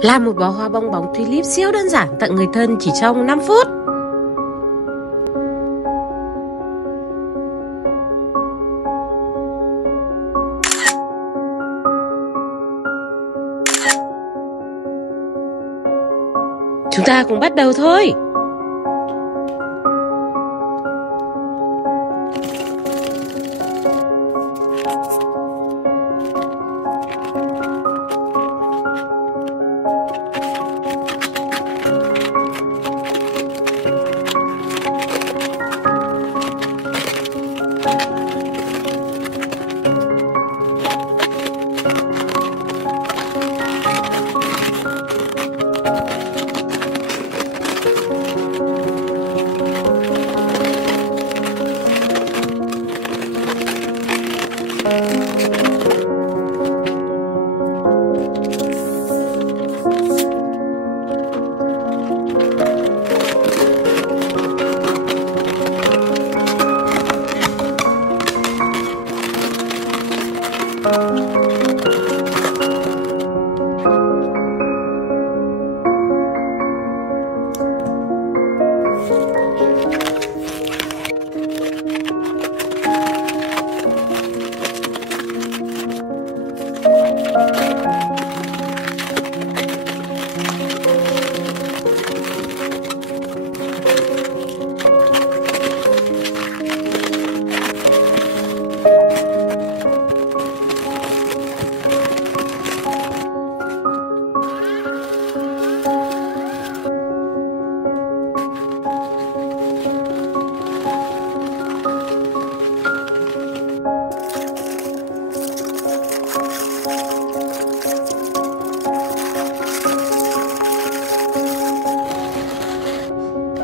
làm một bó hoa bong bóng tulip siêu đơn giản tặng người thân chỉ trong 5 phút. Chúng ta cùng bắt đầu thôi.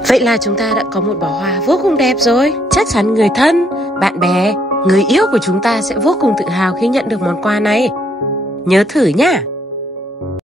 Vậy là chúng ta đã có một bó hoa vô cùng đẹp rồi. Chắc chắn người thân, bạn bè, người yêu của chúng ta sẽ vô cùng tự hào khi nhận được món quà này. Nhớ thử nhá!